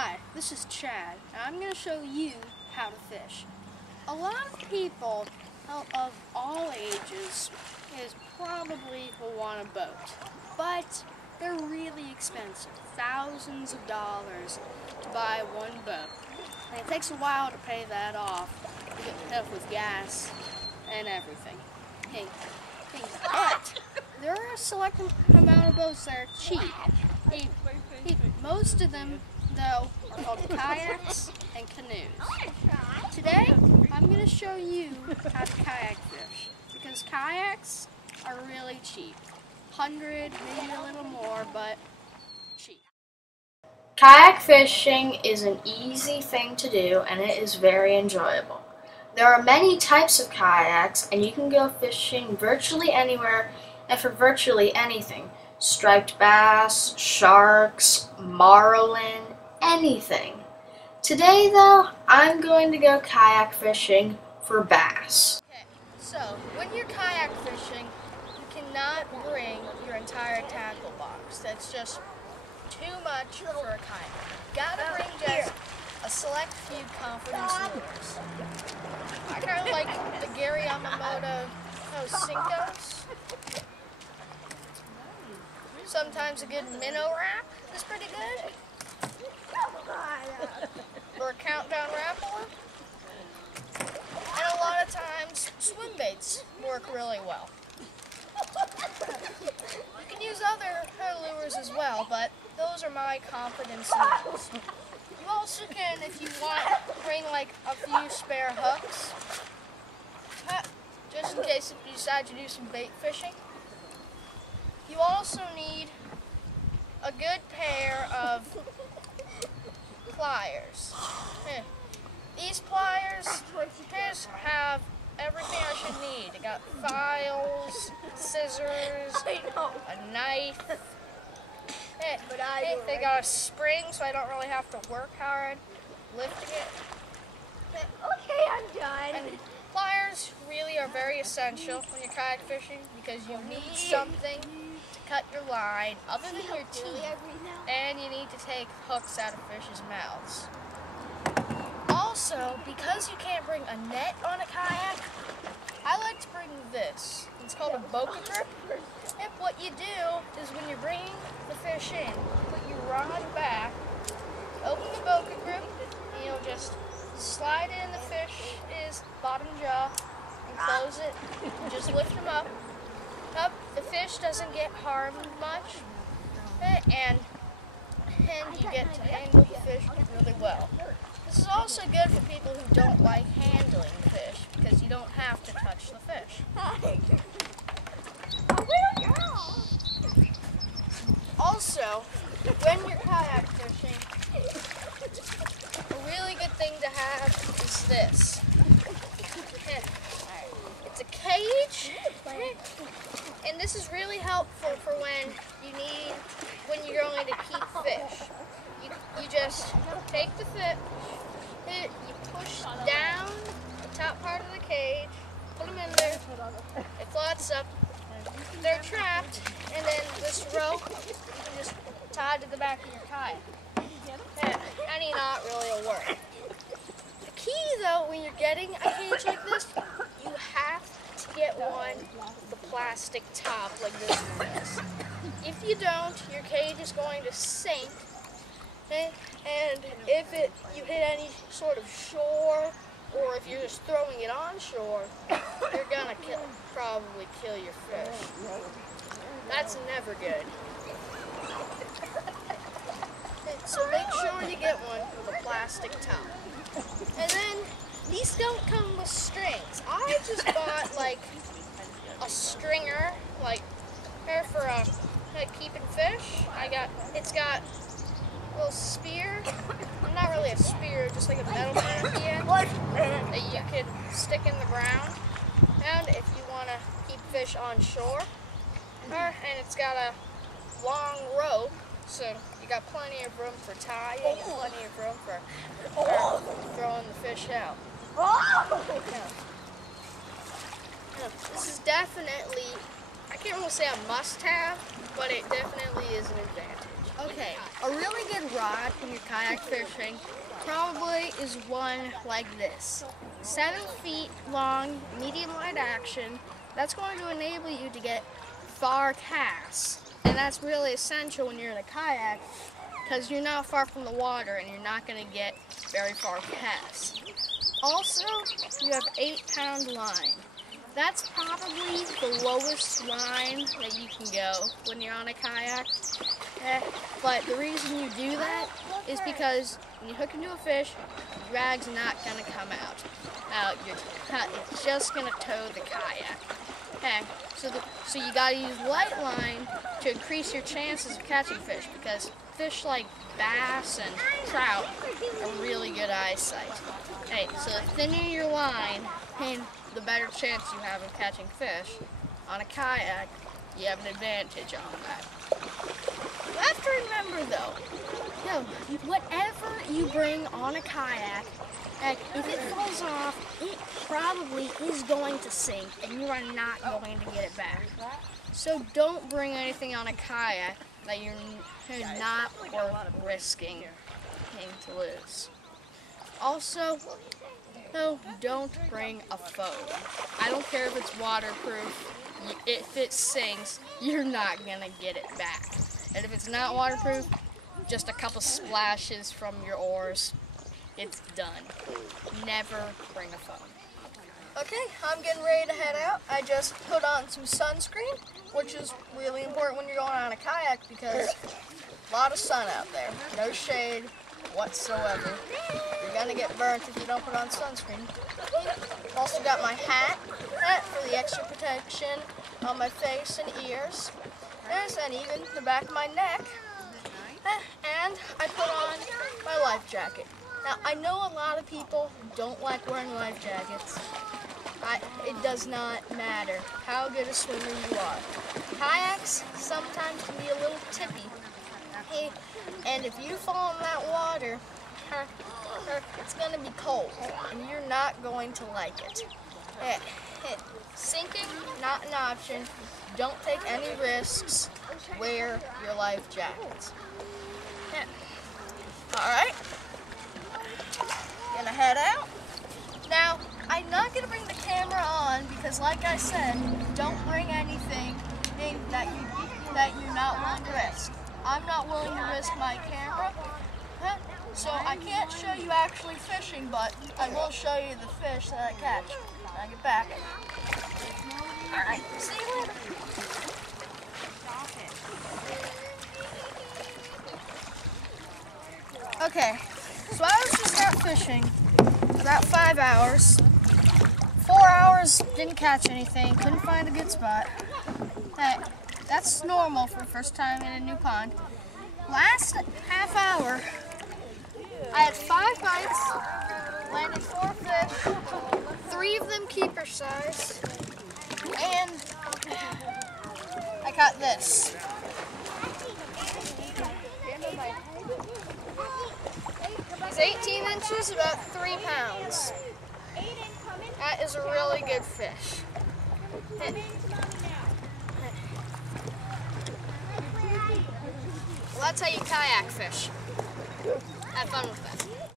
Hi, this is Chad, and I'm going to show you how to fish. A lot of people of all ages probably will want a boat, but they're really expensive, thousands of dollars to buy one boat. And it takes a while to pay that off, to get enough with gas and everything. But there are a select amount of boats that are cheap. Most of them, though, are called kayaks and canoes. Today, I'm going to show you how to kayak fish, because kayaks are really cheap. 100, maybe a little more, but cheap. Kayak fishing is an easy thing to do, and it is very enjoyable. There are many types of kayaks, and you can go fishing virtually anywhere and for virtually anything. Striped bass, sharks, marlin, anything. Today, though, I'm going to go kayak fishing for bass. Okay, so when you're kayak fishing, you cannot bring your entire tackle box. That's just too much for a kayak. You gotta bring just a select few confidence lures. I kind of like the Gary Yamamoto Cinco's. Sometimes a good minnow wrap is pretty good. Or a countdown rapper. And a lot of times swim baits work really well. You can use other lures as well, but those are my confidence lures. You also can, if you want, bring like a few spare hooks, just in case if you decide to do some bait fishing. You also need a good pair of pliers. These pliers have everything I should need. They got files, scissors, a knife. They got a spring, so I don't really have to work hard lifting it. Okay, I'm done. And pliers really are very essential when you're kayak fishing, because you need something to cut your line other than your teeth, and you need to take hooks out of fish's mouths. Also, because you can't bring a net on a kayak, I like to bring this. It's called a boca grip. And what you do is when you're bringing the fish in, put your rod back, open the boca grip, and you'll just slide in the fish's bottom jaw and close it. And just lift them up. The fish doesn't get harmed much, and you get to handle the fish really well. This is also good for people who don't like handling fish, because you don't have to touch the fish. Also, when you're kayak fishing, a really good thing to have is this. It's a cage, and this is really helpful for when you're going to keep fish. You just take the fish, you push down the top part of the cage, put them in there, it floats up, they're trapped, and then this rope you can just tie to the back of your kayak. Any knot really will work. The key though, when you're getting a cage like this, you have to get one with a plastic top like this one is. If you don't, your cage is going to sink, and if you hit any sort of shore, or if you're just throwing it on shore, you're gonna probably kill your fish. That's never good. So make sure you get one with a plastic top. And then these don't come with strings. I just bought like a stringer, like for keeping fish. It's got a little spear. Not really a spear, just like a metal man at the end that you can stick in the ground. And if you want to keep fish on shore, and it's got a long rope, so you got plenty of room for tying, plenty of room for throwing the fish out. This is definitely, I can't really say a must-have, but it definitely is an advantage. Okay, a really good rod when you're kayak fishing probably is one like this. 7 feet long, medium light action. That's going to enable you to get far casts. And that's really essential when you're in a kayak because you're not far from the water and you're not going to get very far casts. Also, you have 8-pound line. That's probably the lowest line that you can go when you're on a kayak. But the reason you do that is because when you hook into a fish, the drag's not going to come out. It's just going to tow the kayak. Okay, so you got to use light line to increase your chances of catching fish because fish like bass and trout are really good eyesight. Hey, so the thinner your line, and the better chance you have of catching fish. On a kayak, you have an advantage on that. You have to remember though, whatever you bring on a kayak, if it falls off, it probably is going to sink and you are not going to get it back. So don't bring anything on a kayak that you're not worth risking to lose. Also, don't bring a phone. I don't care if it's waterproof. If it sinks, you're not going to get it back. And if it's not waterproof, just a couple splashes from your oars, it's done. Never bring a phone. Okay, I'm getting ready to head out. I just put on some sunscreen, which is really important when you're going on a kayak because a lot of sun out there. No shade whatsoever. You're gonna get burnt if you don't put on sunscreen. Also got my hat for the extra protection on my face and ears. And even the back of my neck. And I put on my life jacket. Now, I know a lot of people don't like wearing life jackets. It does not matter how good a swimmer you are. Kayaks sometimes can be a little tippy. And if you fall in that water, it's going to be cold, and you're not going to like it. Sinking, not an option. Don't take any risks. Wear your life jackets. Alright, gonna head out. Now, I'm not gonna bring the camera on because like I said, don't bring anything that you're not willing to risk. I'm not willing to risk my camera, so I can't show you actually fishing, but I will show you the fish that I catch when I get back. Alright, see you later. Okay, so I was just out fishing about 5 hours. 4 hours, didn't catch anything, couldn't find a good spot. That's normal for the first time in a new pond. Last half hour, I had 5 bites, landed 4 fish, 3 of them keeper size, and I caught this. It's 18 inches, about 3 pounds. That is a really good fish. Well, that's how you kayak fish. Have fun with that.